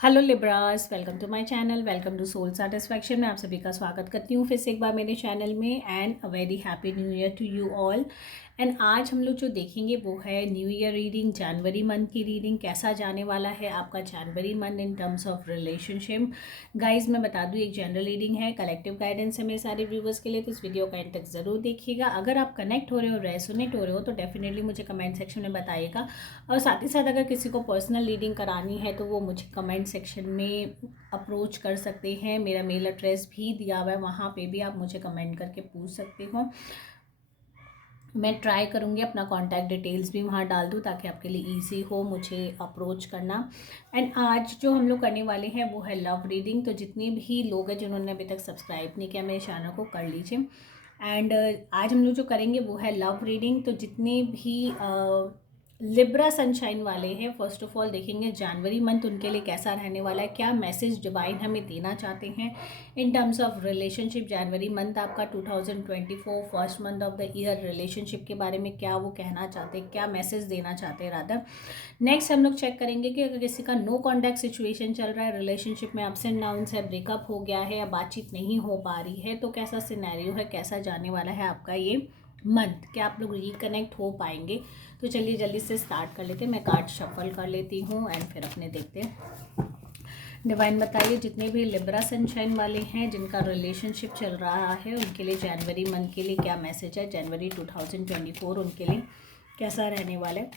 Hello Libras, welcome to my channel, welcome to Soul Satisfaction. मैं आप सभी का स्वागत करती हूँ फिर से एक बार मेरे चैनल में। And a very happy new year to you all. And आज हम लोग जो देखेंगे वो है न्यू ईयर रीडिंग, जनवरी मंथ की रीडिंग। कैसा जाने वाला है आपका जनवरी month in terms of relationship. Guys मैं बता दूँ, एक जनरल रीडिंग है, कलेक्टिव गाइडेंस है मेरे सारे व्यूवर्स के लिए, तो इस वीडियो का एंड तक ज़रूर देखिएगा। अगर आप कनेक्ट हो रहे हो, रेजोनेट हो रहे हो, तो डेफिनेटली मुझे कमेंट सेक्शन में बताइएगा। और साथ ही साथ अगर किसी को पर्सनल रीडिंग करानी है तो वो मुझे कमेंट सेक्शन में अप्रोच कर सकते हैं। मेरा मेल एड्रेस भी दिया हुआ है, वहाँ पे भी आप मुझे कमेंट करके पूछ सकते हो। मैं ट्राई करूँगी अपना कॉन्टैक्ट डिटेल्स भी वहाँ डाल दूँ ताकि आपके लिए इजी हो मुझे अप्रोच करना। एंड आज जो हम लोग करने वाले हैं वो है लव रीडिंग। तो जितने भी लोग हैं जिन्होंने अभी तक सब्सक्राइब नहीं किया मेरे चैनल को, कर लीजिए। एंड आज हम लोग जो करेंगे वो है लव रीडिंग। तो जितने भी लिब्रा सनशाइन वाले हैं, फर्स्ट ऑफ ऑल देखेंगे जनवरी मंथ उनके लिए कैसा रहने वाला है, क्या मैसेज डिवाइन हमें देना चाहते हैं इन terms of relationship. January month आपका 2024 first month of the year, relationship के बारे में क्या वो कहना चाहते हैं, क्या मैसेज देना चाहते हैं रादर। नेक्स्ट हम लोग चेक करेंगे कि अगर किसी का नो कॉन्टैक्ट सिचुएशन चल रहा है, रिलेशनशिप में अप्स एंड डाउन्स है, ब्रेकअप हो गया है या बातचीत नहीं हो पा रही है, तो कैसा सिनेरियो है, कैसा जाने वाला है आपका ये मंथ, क्या आप लोग रिकनेक्ट हो पाएंगे। तो चलिए जल्दी से स्टार्ट कर लेते हैं। मैं कार्ड शफल कर लेती हूँ एंड फिर अपने देखते हैं। डिवाइन बताइए, जितने भी लिब्रा सनशाइन वाले हैं जिनका रिलेशनशिप चल रहा है उनके लिए जनवरी मंथ के लिए क्या मैसेज है। जनवरी 2024 उनके लिए कैसा रहने वाला है,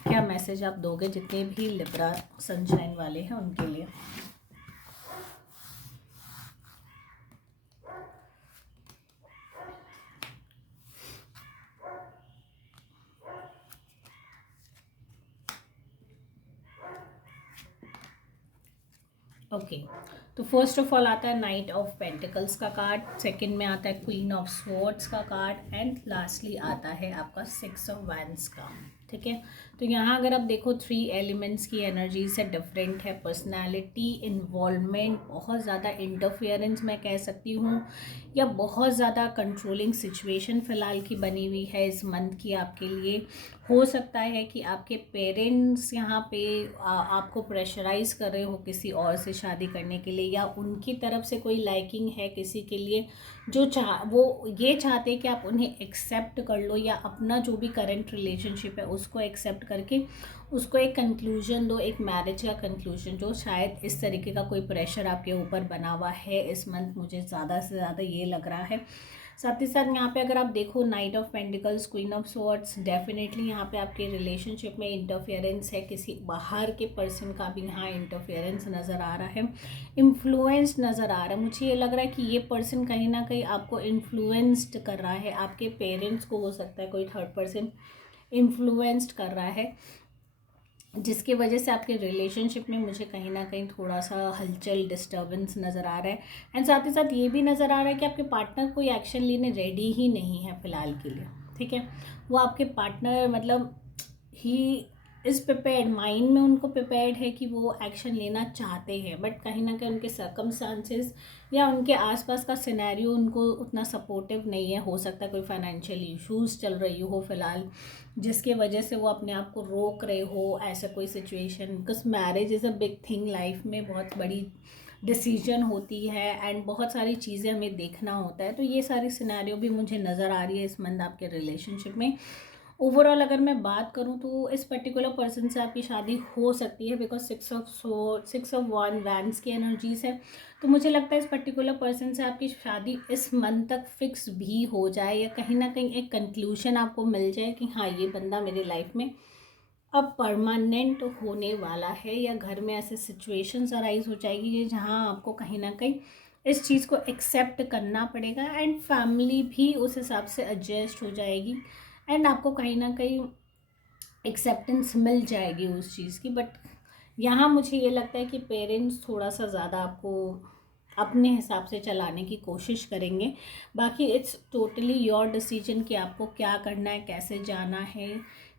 क्या मैसेज आप दोगे जितने भी लिब्रा सनशाइन वाले हैं उनके लिए। ओके, तो फर्स्ट ऑफ ऑल आता है नाइट ऑफ पेंटिकल्स का कार्ड, सेकंड में आता है क्वीन ऑफ स्वॉर्ड्स का कार्ड, एंड लास्टली आता है आपका 6 ऑफ वैंड्स का। ठीक है, तो यहाँ अगर आप देखो 3 एलिमेंट्स की एनर्जी से डिफरेंट है। पर्सनालिटी, इन्वॉल्वमेंट, बहुत ज़्यादा इंटरफेरेंस मैं कह सकती हूँ, या बहुत ज़्यादा कंट्रोलिंग सिचुएशन फ़िलहाल की बनी हुई है इस मंथ की आपके लिए। हो सकता है कि आपके पेरेंट्स यहाँ पे आपको प्रेशराइज़ कर रहे हो किसी और से शादी करने के लिए, या उनकी तरफ से कोई लाइकिंग है किसी के लिए जो वो ये चाहते हैं कि आप उन्हें एक्सेप्ट कर लो, या अपना जो भी करंट रिलेशनशिप है उसको एक्सेप्ट करके उसको एक कंक्लूजन दो, एक मैरिज का कंक्लूजन। जो शायद इस तरीके का कोई प्रेशर आपके ऊपर बना हुआ है इस मंथ, मुझे ज़्यादा से ज़्यादा ये लग रहा है। साथ ही साथ यहाँ पे अगर आप देखो night of pentacles, queen of swords, definitely यहाँ पे आपके रिलेशनशिप में इंटरफेरेंस है, किसी बाहर के पर्सन का भी यहाँ इंटरफेरेंस नज़र आ रहा है, इन्फ्लुएंस नज़र आ रहा है। मुझे ये लग रहा है कि ये पर्सन कहीं ना कहीं आपको इन्फ्लुएंस्ड कर रहा है, आपके पेरेंट्स को हो सकता है कोई थर्ड पर्सन इन्फ्लुएंस्ड कर रहा है, जिसकी वजह से आपके रिलेशनशिप में मुझे कहीं ना कहीं थोड़ा सा हलचल, डिस्टर्बेंस नज़र आ रहा है। एंड साथ ही साथ ये भी नज़र आ रहा है कि आपके पार्टनर कोई एक्शन लेने रेडी ही नहीं है फ़िलहाल के लिए। ठीक है, वो आपके पार्टनर मतलब ही इज़ प्रिपेयर्ड, माइंड में उनको प्रिपेयर्ड है कि वो एक्शन लेना चाहते हैं, बट कहीं ना कहीं उनके सर्कमस्टांसेस या उनके आसपास का सिनेरियो उनको उतना सपोर्टिव नहीं है। हो सकता है कोई फाइनेंशियल इश्यूज चल रही हो फ़िलहाल, जिसके वजह से वो अपने आप को रोक रहे हो, ऐसा कोई situation. Because marriage is a big thing, life में बहुत बड़ी डिसीजन होती है एंड बहुत सारी चीज़ें हमें देखना होता है। तो ये सारी सिनेरियो भी मुझे नज़र आ रही है इस मंथ आपके रिलेशनशिप में। ओवरऑल अगर मैं बात करूं तो इस पर्टिकुलर पर्सन से आपकी शादी हो सकती है, बिकॉज 6 ऑफ 1 वैंड्स की एनर्जीज है। तो मुझे लगता है इस पर्टिकुलर पर्सन से आपकी शादी इस मंथ तक फिक्स भी हो जाए, या कहीं ना कहीं एक कंक्लूजन आपको मिल जाए कि हाँ ये बंदा मेरी लाइफ में अब परमानेंट होने वाला है, या घर में ऐसे सिचुएशंस अराइज हो जाएगी जहाँ आपको कहीं ना कहीं इस चीज़ को एक्सेप्ट करना पड़ेगा, एंड फैमिली भी उस हिसाब से एडजस्ट हो जाएगी, एंड आपको कहीं ना कहीं एक्सेप्टेंस मिल जाएगी उस चीज़ की। बट यहाँ मुझे ये लगता है कि पेरेंट्स थोड़ा सा ज़्यादा आपको अपने हिसाब से चलाने की कोशिश करेंगे। बाकी इट्स टोटली योर डिसीजन कि आपको क्या करना है, कैसे जाना है,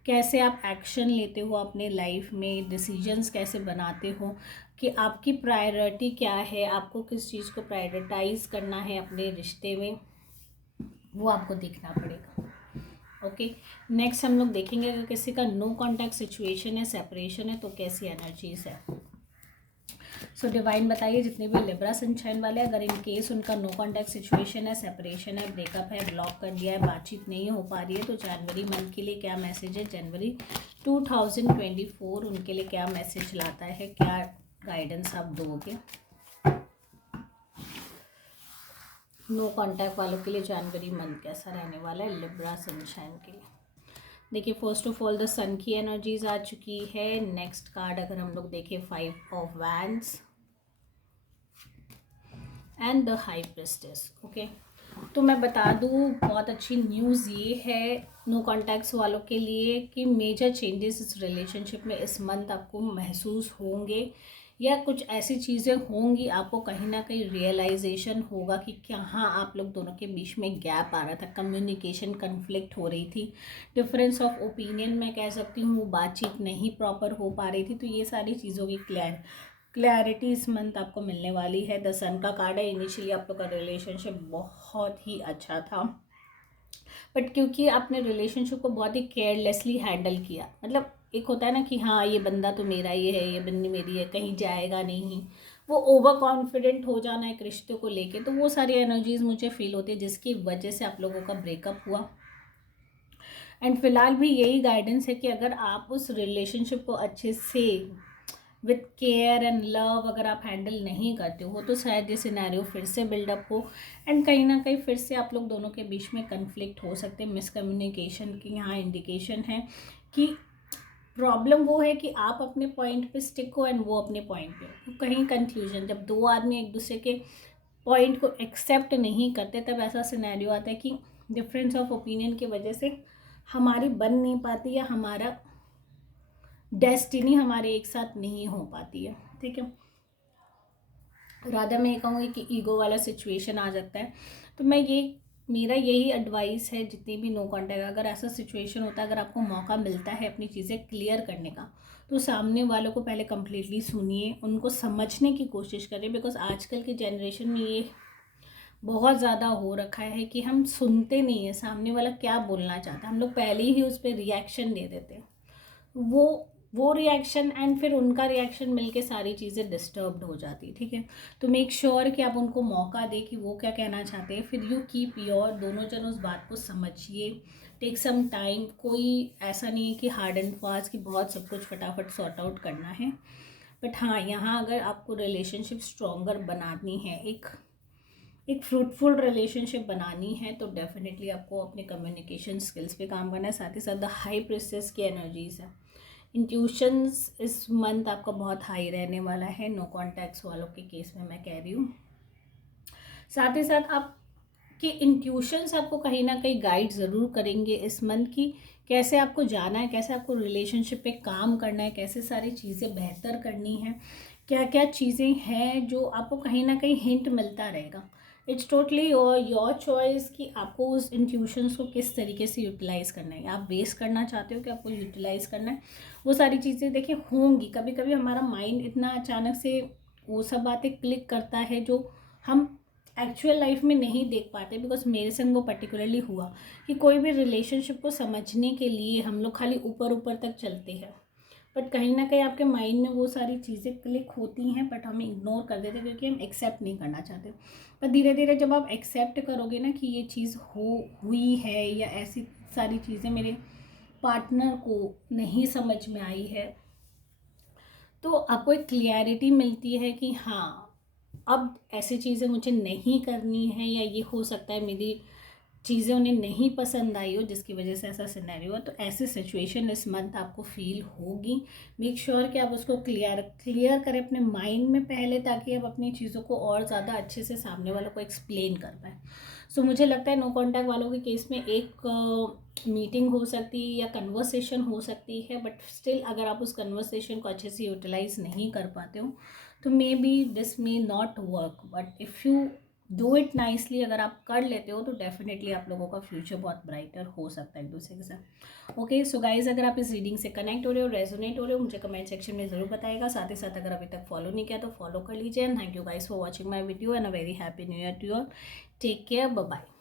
कैसे आप एक्शन लेते हो अपने लाइफ में, डिसीजंस कैसे बनाते हो, कि आपकी प्रायोरिटी क्या है, आपको किस चीज़ को प्रायोरिटाइज करना है अपने रिश्ते में, वो आपको देखना पड़ेगा। ओके, नेक्स्ट हम लोग देखेंगे अगर किसी का नो कॉन्टैक्ट सिचुएशन है, सेपरेशन है, तो कैसी एनर्जीज है। सो डिवाइन बताइए जितने भी लिब्रा सनशाइन वाले, अगर इन केस उनका नो कॉन्टैक्ट सिचुएशन है, सेपरेशन है, ब्रेकअप है, ब्लॉक कर दिया है, बातचीत नहीं हो पा रही है, तो जनवरी मंथ के लिए क्या मैसेज है, जनवरी 2024 उनके लिए क्या मैसेज लाता है, क्या गाइडेंस आप दोगे नो कॉन्टैक्ट वालों के लिए। जनवरी मंथ कैसा रहने वाला है लिब्रा सनशाइन के लिए। देखिए फर्स्ट ऑफ ऑल द सन की एनर्जीज आ चुकी है। नेक्स्ट कार्ड अगर हम लोग देखें 5 of wands and the high priestess. Okay, तो मैं बता दूँ बहुत अच्छी न्यूज़ ये है नो कॉन्टैक्ट्स वालों के लिए कि मेजर चेंजेस इस रिलेशनशिप में इस मंथ आपको महसूस होंगे, या कुछ ऐसी चीज़ें होंगी आपको कहीं ना कहीं रियलाइजेशन होगा कि कहाँ आप लोग दोनों के बीच में गैप आ रहा था, कम्युनिकेशन कन्फ्लिक्ट हो रही थी, डिफरेंस ऑफ ओपिनियन मैं कह सकती हूँ, वो बातचीत नहीं प्रॉपर हो पा रही थी। तो ये सारी चीज़ों की क्लैरिटी इस मंथ आपको मिलने वाली है। द सन का कार्ड है। इनिशियली आप लोग का रिलेशनशिप बहुत ही अच्छा था, बट क्योंकि आपने रिलेशनशिप को बहुत ही केयरलेसली हैंडल किया, मतलब एक होता है ना कि हाँ ये बंदा तो मेरा ही है, ये बंदी मेरी है, कहीं जाएगा नहीं, वो ओवर कॉन्फिडेंट हो जाना एक रिश्ते को लेके, तो वो सारी एनर्जीज मुझे फील होती है जिसकी वजह से आप लोगों का ब्रेकअप हुआ। एंड फिलहाल भी यही गाइडेंस है कि अगर आप उस रिलेशनशिप को अच्छे से विथ केयर एंड लव अगर आप हैंडल नहीं करते हो तो शायद ये सिनेरियो फिर से बिल्डअप हो, एंड कहीं ना कहीं फिर से आप लोग दोनों के बीच में कन्फ्लिक्ट हो सकते हैं। मिसकम्युनिकेशन की यहाँ इंडिकेशन है कि प्रॉब्लम वो है कि आप अपने पॉइंट पे स्टिक हो एंड वो अपने पॉइंट पे, तो कहीं कंफ्यूजन, जब दो आदमी एक दूसरे के पॉइंट को एक्सेप्ट नहीं करते तब ऐसा सिनेरियो आता है कि डिफरेंस ऑफ ओपिनियन की वजह से हमारी बन नहीं पाती या हमारा डेस्टिनी हमारे एक साथ नहीं हो पाती है। ठीक है, राधा मैं ये कहूँगी कि ईगो वाला सिचुएशन आ जाता है। तो मेरा यही एडवाइस है जितनी भी नो कॉन्टैक्ट, अगर ऐसा सिचुएशन होता है, अगर आपको मौका मिलता है अपनी चीज़ें क्लियर करने का, तो सामने वालों को पहले कम्प्लीटली सुनिए, उनको समझने की कोशिश करें। बिकॉज आजकल की जनरेशन में ये बहुत ज़्यादा हो रखा है कि हम सुनते नहीं है सामने वाला क्या बोलना चाहता है, हम लोग पहले ही उस पर रिएक्शन दे देते हैं। वो रिएक्शन एंड फिर उनका रिएक्शन मिलके सारी चीज़ें डिस्टर्ब्ड हो जाती है। ठीक है, तो मेक श्योर कि आप उनको मौका दें कि वो क्या कहना चाहते हैं, फिर यू कीप योर, दोनों जन उस बात को समझिए, टेक सम टाइम। कोई ऐसा नहीं है कि हार्ड एंड फास्ट कि बहुत सब कुछ फटाफट सॉर्ट आउट करना है, बट हाँ यहाँ अगर आपको रिलेशनशिप स्ट्रॉन्गर बनानी है, एक फ्रूटफुल रिलेशनशिप बनानी है, तो डेफिनेटली आपको अपने कम्युनिकेशन स्किल्स पे काम करना है। साथ ही साथ द हाई प्रिंसेस की एनर्जीज है, इंट्यूशंस इस मंथ आपका बहुत हाई रहने वाला है नो कॉन्टैक्ट्स वालों के केस में मैं कह रही हूँ। साथ ही साथ आपके इंट्यूशंस आपको कहीं ना कहीं गाइड ज़रूर करेंगे इस मंथ की कैसे आपको जाना है, कैसे आपको रिलेशनशिप पे काम करना है, कैसे सारी चीज़ें बेहतर करनी है, क्या क्या चीज़ें हैं जो आपको कहीं ना कहीं हिंट मिलता रहेगा। इट्स टोटली योर चॉइस कि आपको उस इंट्यूशंस को किस तरीके से यूटिलाइज़ करना है, आप वेस्ट करना चाहते हो कि आपको यूटिलाइज़ करना है। वो सारी चीज़ें देखिए होंगी, कभी कभी हमारा माइंड इतना अचानक से वो सब बातें क्लिक करता है जो हम एक्चुअल लाइफ में नहीं देख पाते। बिकॉज मेरे संग वो पर्टिकुलरली हुआ कि कोई भी रिलेशनशिप को समझने के लिए हम लोग खाली ऊपर ऊपर तक चलते हैं, बट कहीं ना कहीं आपके माइंड में वो सारी चीज़ें क्लिक होती हैं, बट हम इग्नोर कर देते हैं क्योंकि हम एक्सेप्ट नहीं करना चाहते। पर धीरे धीरे जब आप एक्सेप्ट करोगे ना कि ये चीज़ हुई है, या ऐसी सारी चीज़ें मेरे पार्टनर को नहीं समझ में आई है, तो आपको एक क्लियरिटी मिलती है कि हाँ अब ऐसी चीज़ें मुझे नहीं करनी है, या ये हो सकता है मेरी चीज़ें उन्हें नहीं पसंद आई हो जिसकी वजह से ऐसा सिनेरियो है। तो ऐसी सिचुएशन इस मंथ आपको फील होगी। मेक श्योर कि आप उसको क्लियर करें अपने माइंड में पहले, ताकि आप अपनी चीज़ों को और ज़्यादा अच्छे से सामने वालों को एक्सप्लेन कर पाए। सो मुझे लगता है नो कॉन्टैक्ट वालों के केस में एक मीटिंग हो सकती है या कन्वर्सेशन हो सकती है, बट स्टिल अगर आप उस कन्वर्सेशन को अच्छे से यूटिलाइज नहीं कर पाते हो तो may be this may not work, but if you do it nicely, अगर आप कर लेते हो तो डेफिनेटली आप लोगों का फ्यूचर बहुत ब्राइटर हो सकता है एक दूसरे के साथ। ओके सो गाइज, अगर आप इस रीडिंग से कनेक्ट हो रहे हो, रेजोनेट हो रहे हो, मुझे कमेंट सेक्शन में ज़रूर बताएगा। साथ ही साथ अगर अभी तक फॉलो नहीं किया तो फॉलो कर लीजिए। And thank you guys for watching my video and a very happy new year to you all. Take care, bye bye.